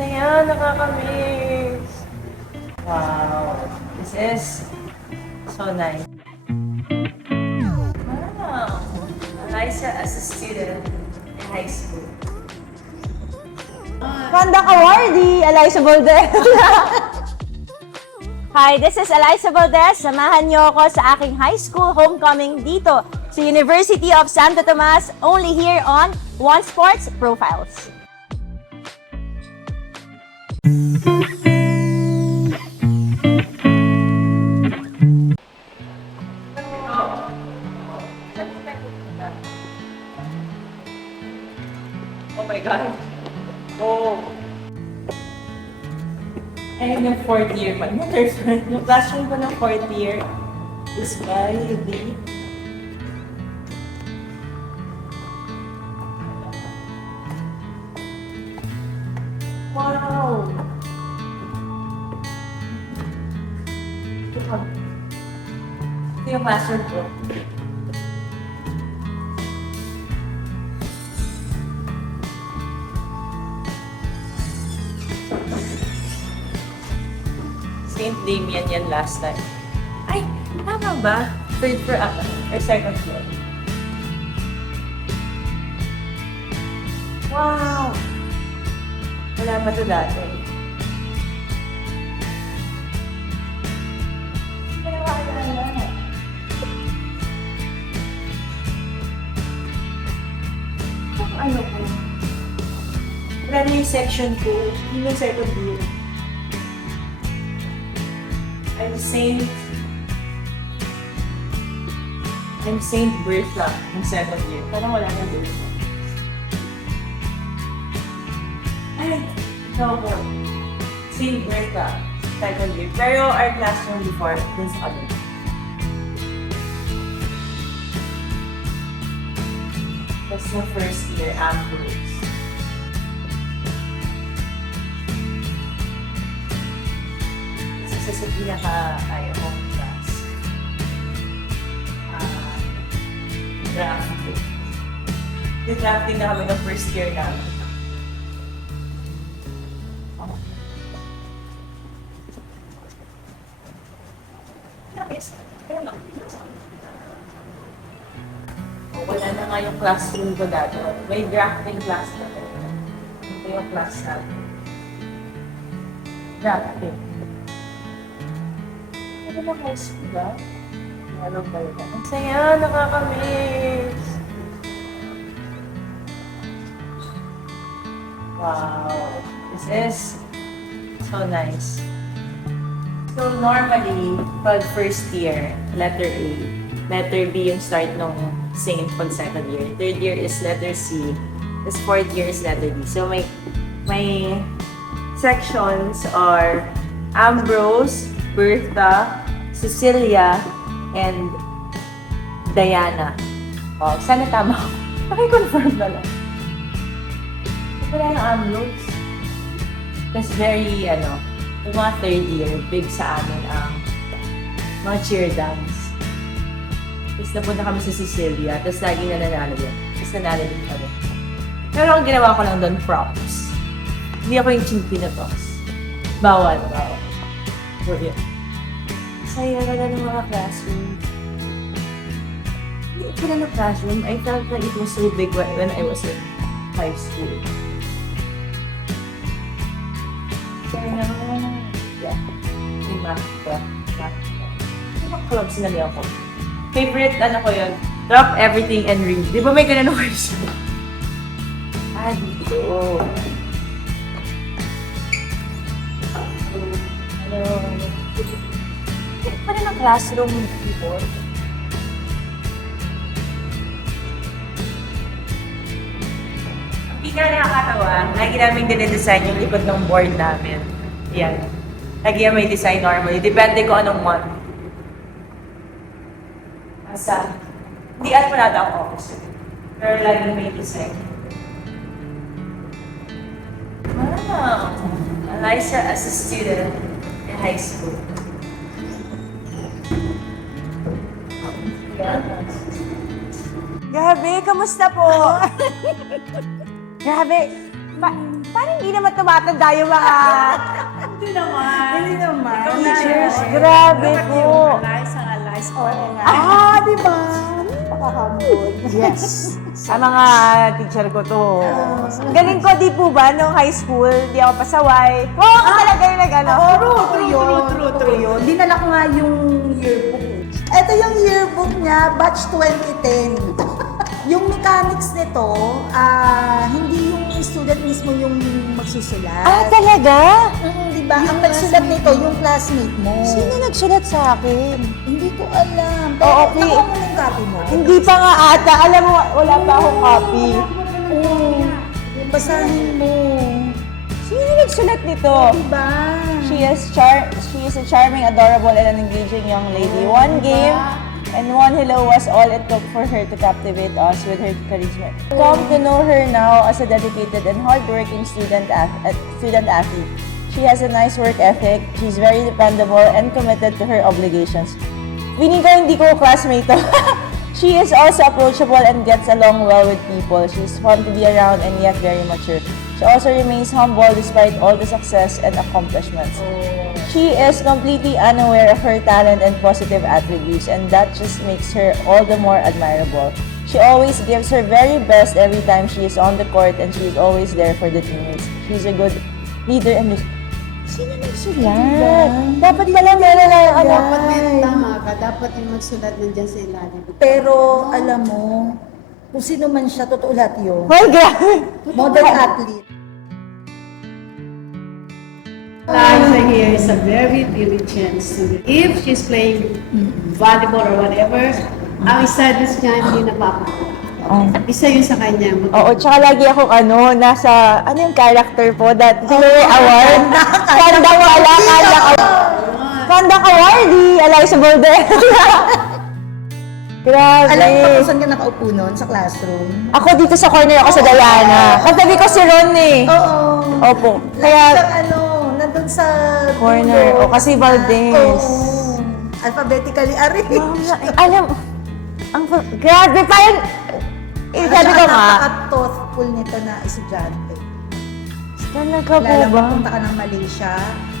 Saya, nakakamiss. Wow, this is so nice. Wow, Eliza as a student in high school. Conduct awardee, Eliza Valdez. Hi, this is Eliza Valdez. Samahan niyo ako sa aking high school homecoming dito sa University of Santo Tomas, only here on One Sports Profiles. Oh my God. Oh. Ayun yung fourth year pa. Yung classroom ko ng fourth year is by the wow! Ito yung classroom ko. St. Damian yan last time. Ay, tama ba? Third floor ata. Or second floor. Wow! Wala pa ito dati. Pero wala. Kung ano ko. Wala na yung section ko. Yung second year. I'm Saint Bertha ng second year. Parang wala na Bertha. Ay, no po. Saint Bertha, second year. Pero our classroom before, this other. That's the first year, Ambrose. Sa pinaka-ayaw kong class. Drafting. Drafting na kami ng first year namin. Wala na nga yung classroom ko dati. May drafting class na tayo. Ito yung class natin. Drafting. Ano ba high school ba? Ano ba yun? Ang saya, nakakamiss. Wow, this is so nice. So normally, pag first year, letter A, letter B yung start ng Saint pag second year. Third year is letter C. This fourth year is letter D. So may sections are Ambrose, Bertha, Cecilia, and Diana. Oh, sana tama ako. Paki-confirm na lang. Wala yung Ambrose. That's very, yung mga third year, big sa amin ang mga cheer dance. Tapos napunta kami sa Cecilia, tapos lagi nananalo yun. Tapos nanalo din kami. Pero ang ginawa ko lang doon, props. Hindi ako yung chinky na props. Bawal. So, yun. Saya na ng mga classroom. Hindi ko na ng classroom. I felt like it was so big when I was in high school. Saya na yeah. Yung math club. Yung clubs na niya ako. Favorite, ko yun, drop everything and read. Di ba may ganun ako yun? Dito. Ano ng classroom before? Hindi ka nakakatawa. Lagi namin dinidesign yung likod ng board namin. Yan. Lagi may design normally. Depende ko anong month. Asa, hindi at wala daw ako. Pero lagi may design. Wow! Eliza as a student in high school. Grabe, kamusta po? Grabe. Parang hindi naman tumatanda yung mga... Hindi naman. Hindi naman. Ikaw na. Teachers, grabe Dapat po. yung alive ang alive ko. Di ba? Napaka-humble. Yes. Sa mga teacher ko to. Galing ko, di po ba, nung high school, di ako pasaway. Oo, ako talaga yung nag-ano. True yun. Dinala ko nga yung yearbook. Ito yung yearbook niya, batch 2010. Yung mechanics nito, hindi yung student mismo yung magsusulat. Ah, talaga? Di ba? Ang nagsulat nito, yung classmate mo. Sino nagsulat sa akin? Hindi ko alam. Pero Oo, okay. nakuha mo ng copy mo. Hindi pa nga ata. Alam mo, wala pa akong copy. Oo. Basahin mo. Sino nagsulat nito? Diba? She is a charming, adorable, and an engaging young lady. One game and one hello was all it took for her to captivate us with her charisma. Come to know her now as a dedicated and hardworking student athlete. She has a nice work ethic. She's very dependable and committed to her obligations. Feeling ko hindi ko classmate to. She is also approachable and gets along well with people. She's fun to be around and yet very mature. She also remains humble despite all the success and accomplishments. She is completely unaware of her talent and positive attributes, and that just makes her all the more admirable. She always gives her very best every time she is on the court, and she is always there for the teammates. She's a good leader and sino nagsulat? Dapat pala meron na ano. Dapat may tama ka. Dapat yung magsulat nandiyan sa ilalim. Pero alam mo, kung sino man siya, totoo lahat yun. Ay, grabe. Model athlete. Liza here is a very diligent student. If she's playing volleyball or whatever, ang studies niya hindi napapagawa. Isa yun sa kanya. Oo, tsaka lagi akong nasa, yung character po, that Hillary Award. Kandang wala, Kandang awardee, Eliza Bolden. Grabe. Alam mo kung saan ka nakaupo nun? Sa classroom? Ako dito sa corner ako sa Diana. Katabi ko si Ron eh. Oo. Opo. Kaya, Nandun sa corner. dulo. O, kasi Valdez. Oo. Alphabetically arranged. alam, grabe, parang, sabi ko nga, Napaka-thoughtful nito na estudyante. talaga po Lalo ba? punta ka ng Malaysia,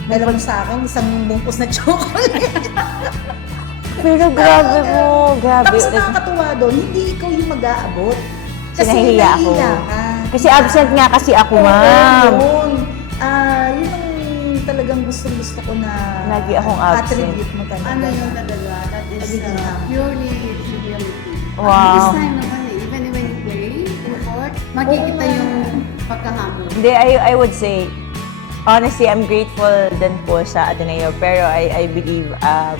dala mo sa akin isang bungkus na chocolate. Pero grabe po, grabe. Tapos nakakatuwa doon, hindi ikaw yung mag-aabot. Kasi Nahihiya ako. nahihiya ka. Kasi absent nga kasi ako, Oo, ma'am. yun. Yun ang talagang gusto ko na Lagi akong absent. attribute mo talaga. Ano yung talaga? That is purely humility. Wow. At this time naman even when you play in court, makikita yung pagkahamon. Hindi, I would say, honestly, I'm grateful din po sa Ateneo, pero I believe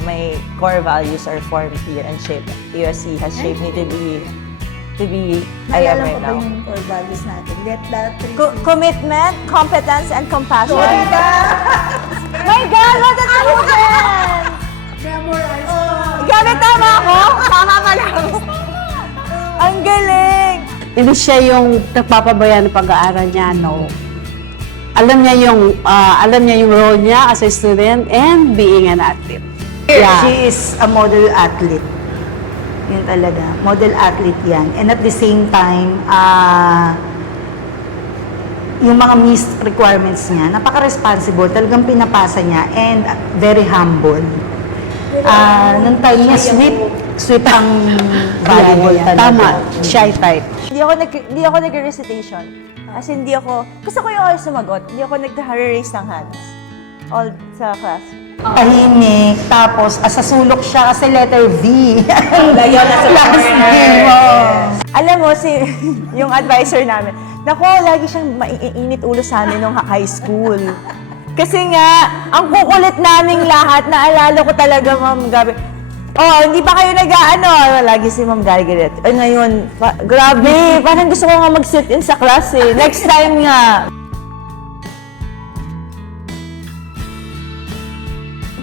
my core values are formed here and shaped. USC has shaped me to be I am Naalala right ko ba now. yung core values natin? Let that Commitment, competence, and compassion. Sorry ka! My God, what a student! Memorize. Grabe, tama ako? Tama ka lang. Ang galing! Hindi siya yung nagpapabayaan ng pag-aaral niya, no. Alam niya yung role niya as a student and being an athlete. Yeah. She is a model athlete. Yun talaga. Model athlete yan. And at the same time, yung mga missed requirements niya, napaka-responsible, talagang pinapasa niya, and very humble. Nung time niya, sweet ang volleyball talaga. Tama, shy type. Hindi ako nag-recitation. As in, gusto ko yung all sumagot. Hindi ako nag-raise ng hands. All sa class. Tahimik, tapos asasulok siya kasi letter V. Layo na sa Last name mo. Alam mo, yung advisor namin, naku, lagi siyang maiinit ulo sa amin nung high school. Kasi nga, ang kukulit naming lahat, naalala ko talaga, Ma'am Gabi. Oh, hindi pa kayo nag-ano? Lagi si Ma'am Gargaret. Ay, ngayon, grabe, parang gusto ko nga mag-sit-in sa class eh. Next time nga.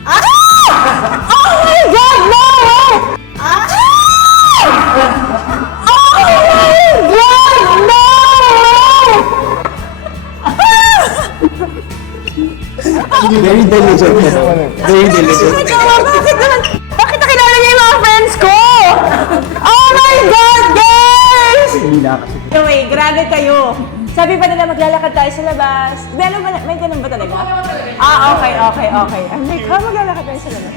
Oh my God, no! Oh my God, no! Very diligent. Very diligent. Bakit nakilala niya yung mga friends ko? Oh my God, guys! Hindi na kasi. Anyway, grabe kayo. Sabi pa nila maglalakad tayo sa labas. May ganun ba talaga? Ah, okay. I'm like, maglalakad tayo sa labas.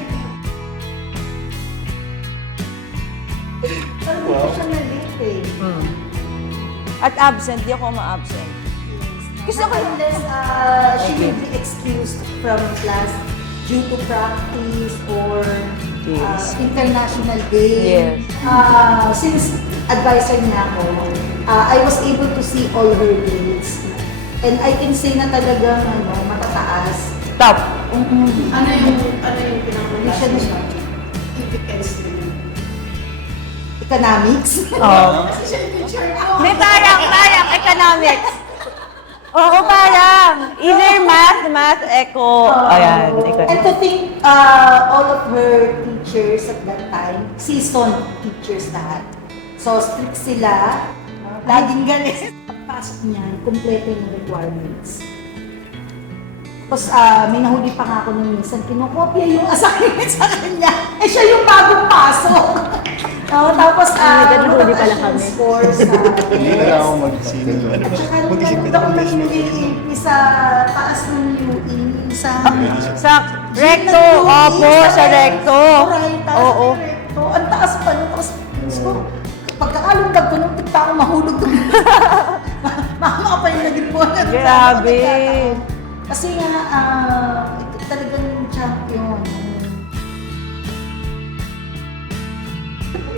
Parang hindi siya na-late eh. At absent, di ako ma-absent. Gusto ko Unless she will be excused from class due to practice or international day. Yes. Since advisor niya ako, I was able to see all her grades. And I can say na talagang matataas. top. Ano yung pinakamalaki Siya na siya. significance nila? Economics. May parang economics. Oo, parang. Either math, eco. Ayan, And to think, all of her teachers at that time, seasoned teachers lahat. So, strict sila. Laging galit. Pagpasok niya, kompleto yung requirements. Tapos, may nahuli pa nga ako nung minsan, kinokopya yung assignment sa kanya. Eh, siya yung bagong pasok. Tapos, nahuli pala kami. Scores sa Hindi na lang ako mag-sino. at saka nung nanood ako ng UAAP sa taas ng UE, sa... Sa recto. Opo, sa recto. Oo. Recto. Ang taas pa nun. Tapos, pagkakalundag ko nung tigpa ako mahulog doon. Mama pa yung naging buwan. Grabe. Kasi nga, ito talagang champion.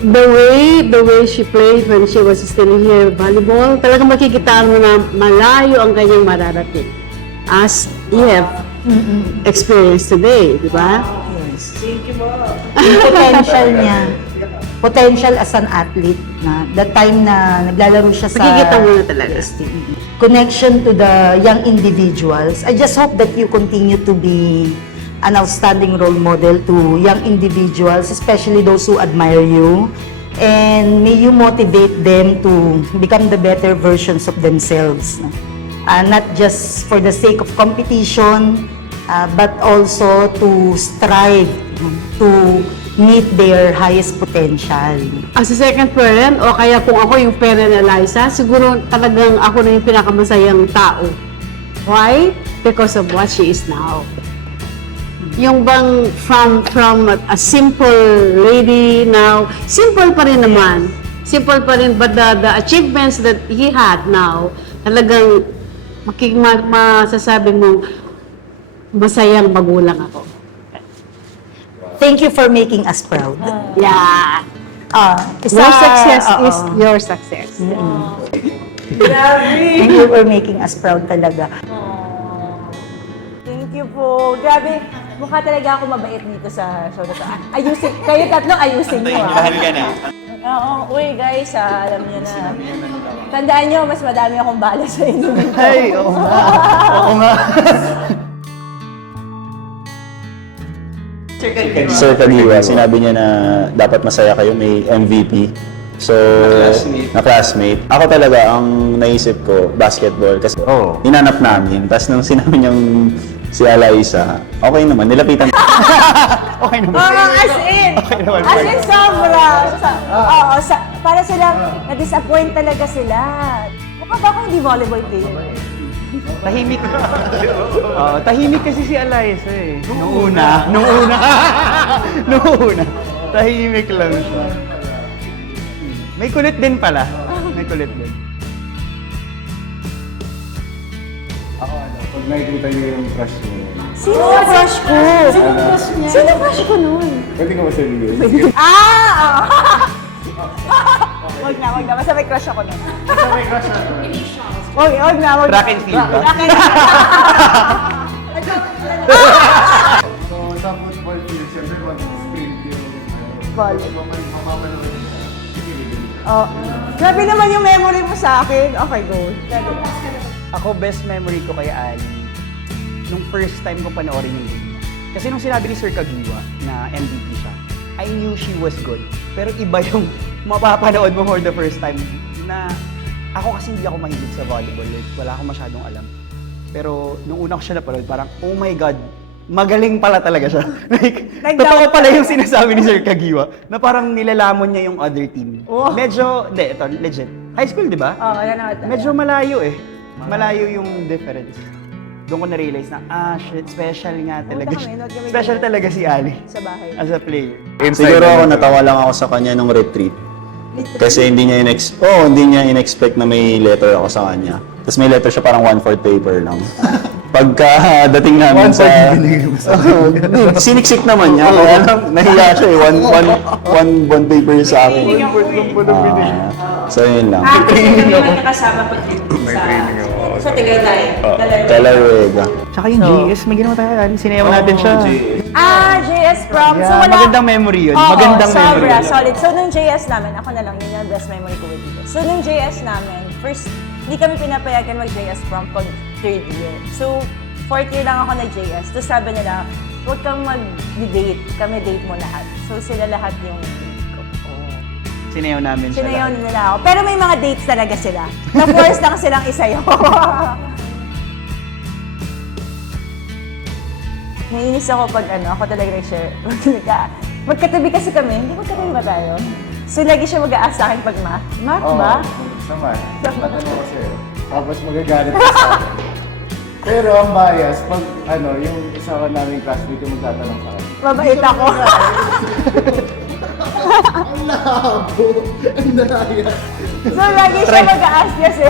The way she played when she was still here volleyball, talagang makikita mo na malayo ang kanyang mararating. As you have experienced today, di ba? Yung potential niya. Potential as an athlete na that time na naglalaro siya sa Makikita mo na talaga. connection to the young individuals. I just hope that you continue to be an outstanding role model to young individuals, especially those who admire you. And may you motivate them to become the better versions of themselves. Not just for the sake of competition, but also to strive to meet their highest potential. As a second parent, o kaya kung ako yung parent ni Eliza, siguro talagang ako na yung pinakamasayang tao. Why? Because of what she is now. Yung bang from a simple lady now, simple pa rin naman. Simple pa rin, but the achievements that he had now, talagang masasabi mong masayang magulang ako. Thank you for making us proud. Yeah. Isa- Your success oo. is your success. Grabe. Thank you for making us proud talaga. Thank you po. Grabe. Mukha talaga ako mabait dito sa show na to. Ayusin. Kayo tatlo, ayusin niyo ka na. Oo. Uy guys, alam niyo na. Tandaan niyo, mas madami akong bala sa inyo. Ay, oo nga. Oo nga. Sir Kagiwa, sinabi niya na dapat masaya kayo, may MVP. So, na classmate. Ako talaga, ang naisip ko, basketball. Kasi hinanap namin. Tapos nung sinabi niyang si Eliza, okay naman, nilapitan. Okay naman. Oo, as in. naman. As in, sobra. Oo, para silang na-disappoint talaga sila. Mukha ba ako hindi volleyball player? Tahimik. Tahimik kasi si Eliza eh. Nung una. Tahimik lang siya. May kulit din pala. May kulit din. Ako pag nakikita niyo yung crush mo, Sino yung crush ko? Sino crush ko nun? pwede ka ba sabihin? Wag na. Basta may crush ako nun. May crush na to. Wag na. Track and field ba? So, sa football field, siyempre mag-sprint yung mamamanood. Oh. Grabe naman yung memory mo sa akin. Okay, go. Ako, best memory ko kay Ali, nung first time ko panoorin yung game niya. Kasi nung sinabi ni Sir Kagiwa na MVP siya, I knew she was good. Pero iba yung mapapanood mo for the first time na ako kasi hindi ako mahilig sa volleyball. Like, wala akong masyadong alam. Pero nung una ko siya napanood, parang, oh my God, magaling pala talaga siya. Like, totoo pala yung sinasabi ni Sir Kagiwa na parang nilalamon niya yung other team. Oh. Medyo, hindi, ito, legit. High school, di ba? Oo, yan na. Medyo malayo eh. Malayo yung difference. Doon ko na-realize na, shit, special nga talaga. Note kami Special ganyan. talaga si Ali Sa bahay. as a player. Siguro ako natawa lang ako sa kanya nung retreat. Kasi hindi niya in-expect na may letter ako sa kanya. Tapos may letter siya parang 1/4 paper lang. Pagka dating namin sa... Siniksik naman niya. Kaya lang, nahiya siya eh. One paper sa akin. So yun lang. Kasi kami magkakasama pag sa Tagaytay. Talaga. Tsaka yung GS, may ginawa tayo, Ali. Sinayaw natin siya. JS prom. So Yeah, wala. magandang memory yun. Oo, Magandang memory. sobra, solid. So nung JS namin, ako na lang, yun yung best memory ko with you. So nung JS namin, first, hindi kami pinapayagan mag-JS prom pag third year. So, fourth year lang ako na-JS. Tapos sabi nila, huwag kang mag-date. Kami date mo lahat. So sila lahat yung Sinayaw namin siya. sinayaw nila ako. Pero may mga dates talaga sila. Na-force lang silang isayaw. Naiinis ako pag ako talaga nag-share. Magkatabi kasi kami. Hindi magkatabi ba tayo? So lagi siya mag-aas sa akin pag math. Math ba? Sa math. Matanong kasi. Tapos magagalit ka sa akin. Pero ang bias, pag yung isa ko namin classmate yung magtatanong sa akin. Mabait ako. Ang labo! Ang naya! So lagi siya mag-aas kasi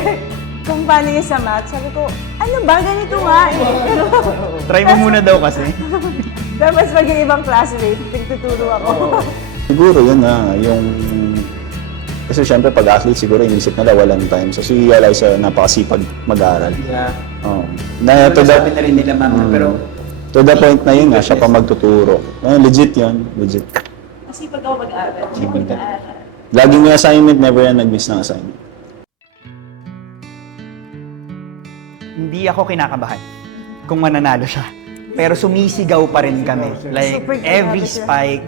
kung paano yung sa math. Sabi ko, ano ba? Ganito nga eh. Try mo muna daw kasi. Tapos pag yung ibang classmate, nagtuturo ako. Siguro yun yung... Kasi syempre pag athlete siguro inisip nila walang time. So si Eliza napakasipag mag-aaral. Yeah. Oh. Na to the, na rin nila, ma'am, pero... to the point na yun siya pa magtuturo. Legit yun, legit. Kasi pag ako mag-aaral, Laging may assignment, never yan nag-miss ng assignment. Hindi ako kinakabahan kung mananalo siya. Pero sumisigaw pa rin kami. Like, Super every grabe siya. spike.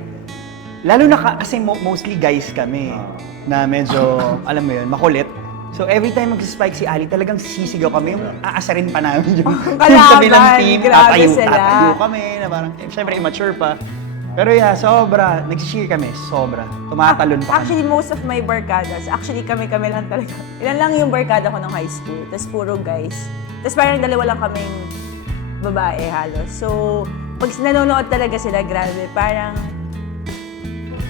Lalo na kasi mostly guys kami na medyo, alam mo yun, makulit. So every time mag-spike si Ali, talagang sisigaw kami. Yung aasarin pa namin yung Kalaban, kabilang team. grabe sila. Tatayo kami na parang, syempre immature pa. Pero yeah, sobra. Nag-cheer kami, sobra. Tumatalon pa kami. Actually, most of my barkadas, kami lang talaga. Ilan lang yung barkada ko ng high school. Tapos puro guys. Tapos parang dalawa lang kaming babae halos. So, pag nanonood talaga sila, grabe, parang...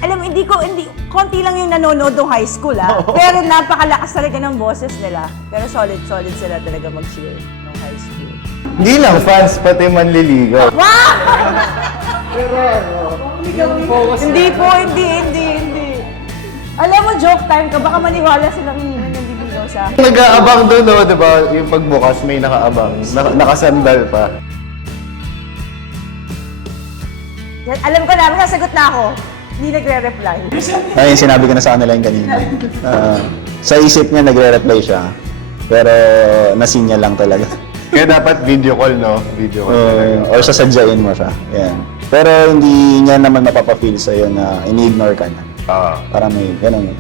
Alam mo, konti lang yung nanonood ng high school Pero napakalakas talaga ng boses nila. Pero solid sila talaga mag-cheer ng high school. Hindi lang fans, pati manliligaw. Hindi po, hindi. Alam mo, joke time ka, baka maniwala silang nanliligaw sa akin. Nag-aabang doon, no? Diba? Yung pagbukas, may nakaabang. Nakasandal pa. Alam ko na, masasagot na ako. Hindi nagre-reply. Ay, sinabi ko na sa kanila yung kanina. Sa isip niya, nagre-reply siya. Pero nasin niya lang talaga. Kaya dapat video call, no? Video call talaga. Or sasadyain mo siya. Yan. Pero hindi niya naman mapapafeel sa'yo na ini-ignore ka niya. Parang may ganun.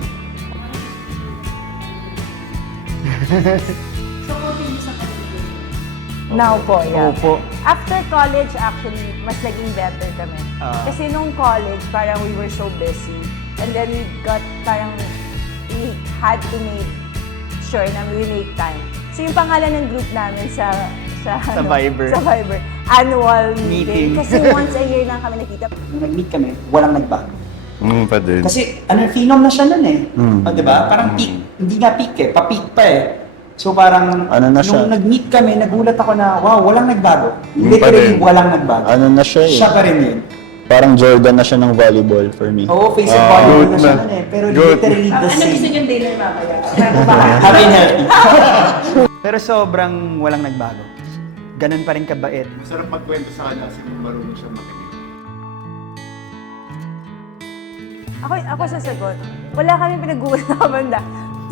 Now po, yeah. Opo. After college, actually, mas naging better kami. Kasi nung college, parang we were so busy. And then we had to make sure na we make time. So yung pangalan ng group namin sa Viber. Sa Viber, annual meeting. Meeting. Kasi once a year lang kami nakita. Nung nag-meet kami, walang nagbago. Pa din. Kasi, phenom na siya nun eh. Di ba? Parang peak. Hindi nga peak eh. Pa-peak pa eh. So parang, Ano na siya? nung nag-meet kami, nagulat ako na, wow, walang nagbago. Yun pa Literally, din. walang nagbago. Ano na siya eh. Siya pa rin yun. Parang Jordan na siya ng volleyball for me. Oo, face and body good na siya na. nun eh. Pero Good. literally the ano gusto same. niyong dinner mamaya? Happy and healthy. Pero sobrang walang nagbago. Ganun pa rin kabait. Masarap magkwento sa kanya kasi marunong siya makinig. Ako sasagot. Wala kami pinag-uusapan na.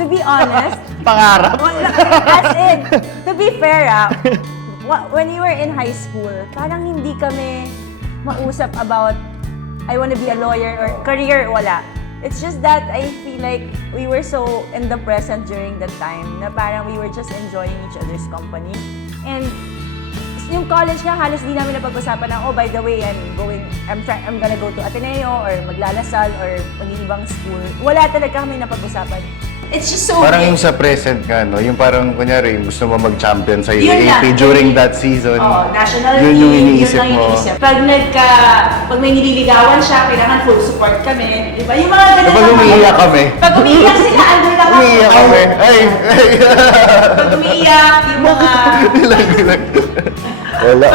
To be honest, Pangarap. as in, to be fair when you were in high school, parang hindi kami mausap about I want to be a lawyer or career, wala. It's just that I feel like we were so in the present during that time na parang we were just enjoying each other's company. And yung college nga, halos di namin napag-usapan na, oh, by the way, I'm gonna go to Ateneo or maglalasal or mag-ibang school. Wala talaga kami napag-usapan. it's just so Parang weird. yung sa present ka, no? Yung parang, kunyari, yung gusto mo mag-champion sa Yun UAAP lang. during that season. Oo, national yun team, yung iniisip yun lang mo. iniisip. Pag may nililigawan siya, kailangan full support kami. Di ba? Yung mga ganun. Kapag umiiyak kami. Pag umiiyak sila, andun lang ako. Umiiyak kami. Ay! Pag umiiyak, yung mga... Wala.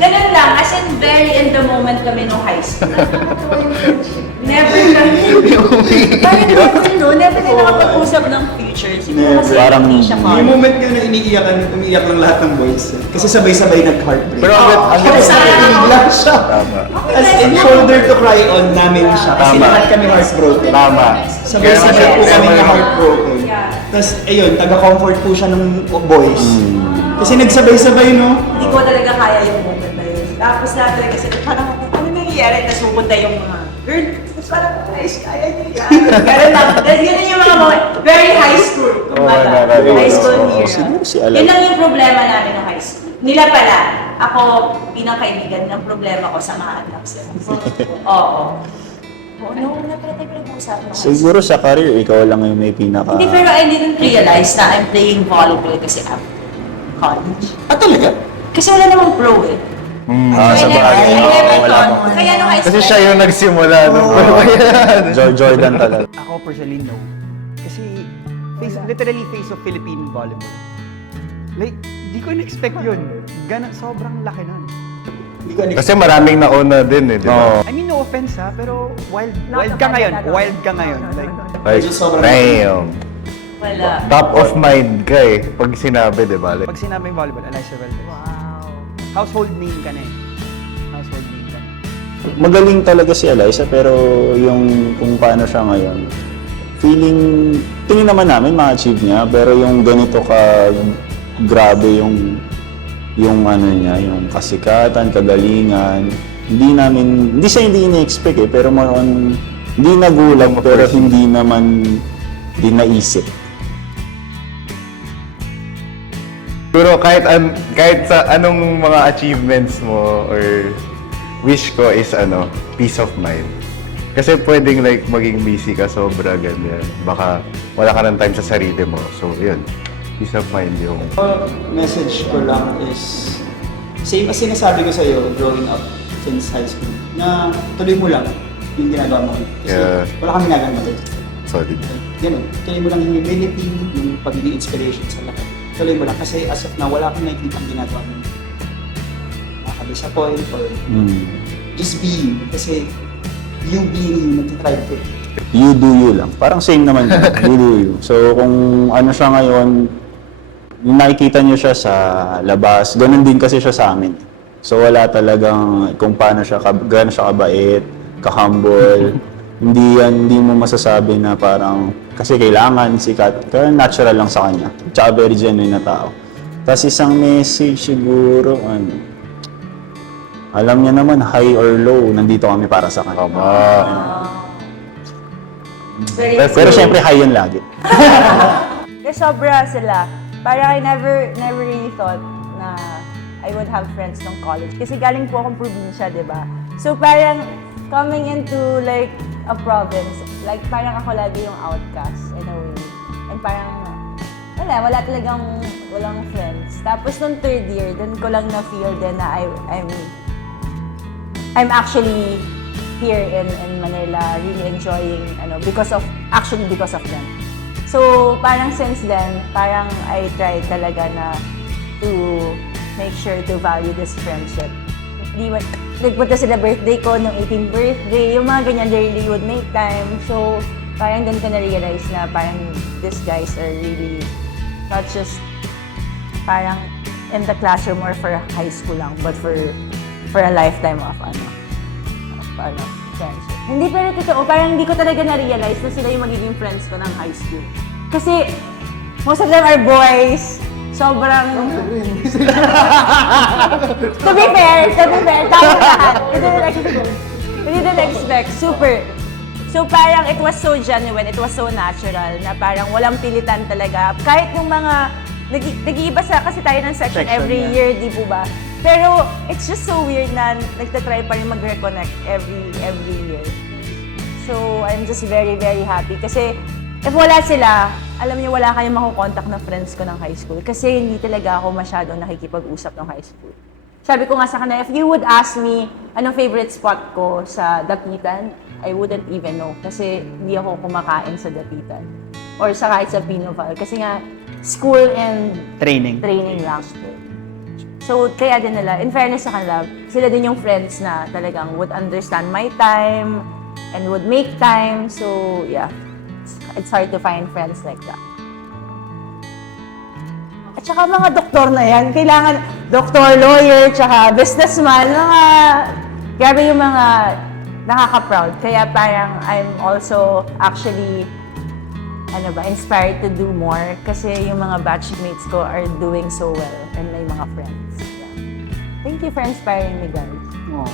Ganun lang, as in very in the moment kami nung high school. Never kami. Parang never, no? Never tayo nakapag-usap ng future. Siguro kasi Parang hindi siya Yung hard. moment nga na umiiyak lang lahat ng boys. Kasi sabay-sabay nag-heartbreak. Pero ang Kasi nakikinig lang siya. Tama. As in, shoulder to cry on namin siya. Kasi Tama. lahat kami heartbroken. Tama. Sabay-sabay po kami na heartbroken. Tapos, ayun, taga-comfort po siya ng boys. Kasi nagsabay-sabay, no? Hindi ko talaga kaya yung moment na yun. Tapos lahat talaga sila, parang ano nangyayari? Tapos pupunta yung mga girl. Tapos parang, guys, kaya niyo yan. Ganun lang. Tapos ganun yung mga moment. Very high school. Kumbaga. nakakalimutan. High school Oo, year. siguro si Alay. Yun lang yung problema namin ng high school. Nila pala, ako bilang kaibigan, ng problema ko sa mga anak sila. Oo. Oo, no, wala pala tayo pinag-uusapan ng high school. Siguro sa career, ikaw lang yung may pinaka... Hindi, pero I didn't realize na I'm playing volleyball kasi after college. Talaga? Kasi wala namang pro eh. sa bagay. I never Oo, wala thought. pa. Kaya nung high Kasi school, siya yung nagsimula nung Jordan talaga. Ako personally, no. Kasi, literally face of Philippine volleyball. Like, di ko in-expect yun. Sobrang laki nun. Di ko Kasi maraming nauna din eh, di ba? Oo. I mean, no offense ha, pero wild ka ngayon. Wild ka ngayon. Like, Like, sobrang- damn. wala. Top of mind ka eh, pag sinabi, di ba? Like, pag sinabing volleyball, Alyssa Valdez. Wow. Household name ka na eh. Household name ka na. Magaling talaga si Eliza, pero yung kung paano siya ngayon, tingin naman namin ma-achieve niya, pero yung ganito ka, grabe yung ano niya, yung kasikatan, kagalingan, hindi siya hindi ina-expect eh, pero more on, hindi nagulang, pero hindi naman, hindi naisip. Pero kahit sa anong mga achievements mo or wish ko is peace of mind. Kasi pwedeng like maging busy ka sobra ganyan. Baka wala ka ng time sa sarili mo. So yun, peace of mind yung... Message ko lang is, same as sinasabi ko sa'yo growing up since high school, na tuloy mo lang yung ginagawa mo. Kasi Yeah. wala kang ginagawa mo. Solid. Ganun, tuloy mo lang yung humility, yung pagiging inspiration sa lahat. Tuloy mo lang kasi as of now, wala kang nakikita ang ginagawa mo. Nakaka-disappoint or just be you. Kasi you being you, nag-thrive ko. You do you lang. Parang same naman yun. You do you. So kung ano siya ngayon, yung nakikita niyo siya sa labas, ganun din kasi siya sa amin. So wala talagang kung paano siya, gaano siya kabait, ka-humble. Hindi mo masasabi na parang, kasi kailangan sikat, kaya natural lang sa kanya. Tsaka very genuine na tao. Tapos isang message siguro, alam niya naman, high or low, nandito kami para sa kanya. Very Pero syempre high yun lagi. Kasi sobra sila. Parang I never really thought na I would have friends nung college. Kasi galing po akong probinsya, di ba? So parang coming into like a province, like parang ako lagi yung outcast in a way. And parang wala talagang walang friends. Tapos nung third year, dun ko lang na-feel din na I'm actually here in Manila, really enjoying, because of them. So, parang since then, parang I try talaga na to make sure to value this friendship. Nagpunta sila birthday ko, nung 18th birthday, yung mga ganyan, they really would make time. So, parang doon ko na-realize na parang these guys are really not just parang in the classroom or for high school lang, but for a lifetime of friendship. Hindi pero totoo, parang hindi ko talaga na-realize na sila yung magiging friends ko ng high school. Kasi most of them are boys. Sobrang... to be fair, tayo lahat. We didn't expect. Super. So parang it was so genuine, it was so natural na parang walang pilitan talaga. Kahit yung mga... Nag-iiba kasi tayo ng section every year, di po ba? Pero it's just so weird na nagtatry pa rin mag-reconnect every year. So I'm just very, very happy kasi If wala sila, alam niyo, wala kayong makukontak na friends ko ng high school kasi hindi talaga ako masyadong nakikipag-usap ng high school. Sabi ko nga sa kanila, if you would ask me anong favorite spot ko sa Dapitan, I wouldn't even know kasi hindi ako kumakain sa Dapitan or sa kahit sa Pinoval kasi nga school and Training. training lang. So, kaya din nila, in fairness sa kanila, sila din yung friends na talagang would understand my time and would make time. So, yeah. It's hard to find friends like that. At saka mga doktor na yan, kailangan doktor, lawyer, tsaka businessman, grabe yung mga nakaka-proud. Kaya parang I'm also actually inspired to do more kasi yung mga batchmates ko are doing so well and may mga friends. Yeah. Thank you for inspiring me, guys. Oh.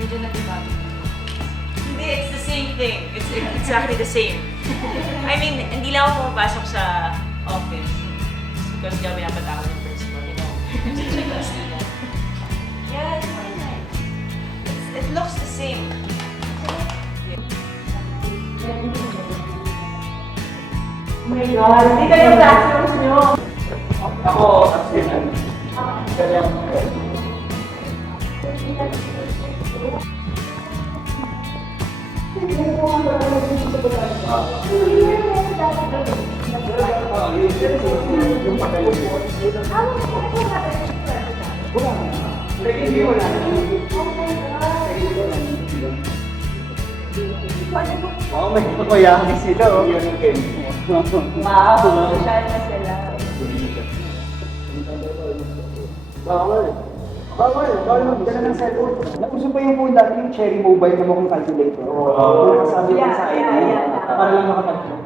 Medyo nagbabago. Hindi, it's the same thing. It's exactly the same. I mean, hindi lang ako pumapasok sa office because di ako pinapatakot ng principal, you know. Check the student. Yeah, it's very nice. It looks the same. Oh my God, hindi kayo classrooms nyo. Ako, abstinent. Kaya, may kumayaki sila. Wow, social na sila. Bawal magdala ng cellphone. Nauso pa yung phone dati, yung Cherry Mobile na mukhang calculator. Oo. Nakasabi ko sa ID. Para lang makapag-flex.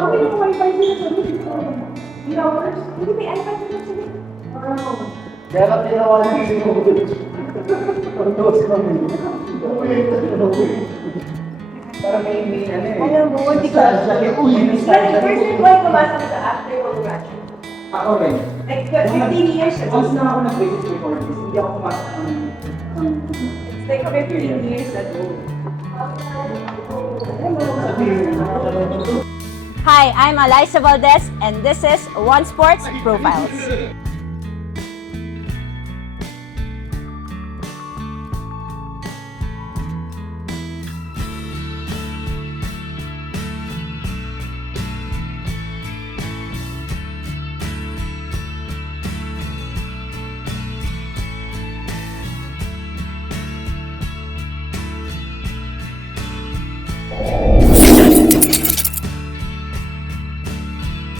Kami yung wifi sila sa hindi may iPad sila sila. Kaya ka tinawalan yung Google. Pagkawas kami. Para may Alam mo, hindi ko. First time ko ay pumasok sa after graduate. Ako rin. Like 15 years ago. Once na ako nag-visit before this, hindi ako pumasok ng... It's like 15 years ago. Hi, I'm Alyssa Valdez and this is One Sports Profiles.